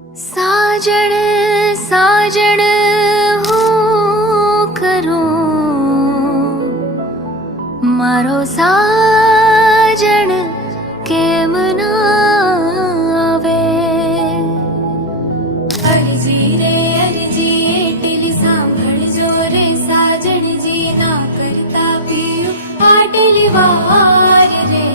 साजण साजण हो करूं मारो साजण केम ना आवे। अरजी रे अरजी एटली सांभळजो रे साजणजी ना करता पियो आटली वार रे।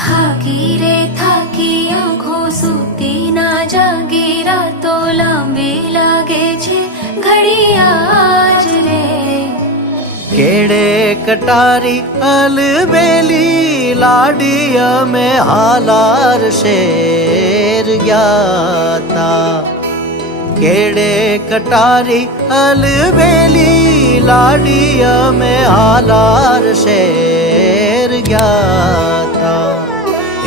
थाकी रे थाकी आँखों सूती ना जागीरा तो लांबी लागे छे घड़ी आज रे। केड़े कटारी अलबेली लाडी में हालार शेर ग्याता। केड़े कटारी अलबेली लाडी में हालार शेर ग्याता।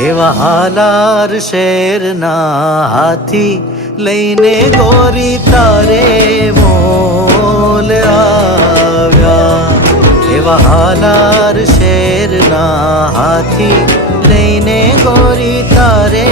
एवा हालार शेर ना हाथी लईने गोरी तारे मोल आव्या। एवा हालार शेर ना हाथी लईने गोरी तारे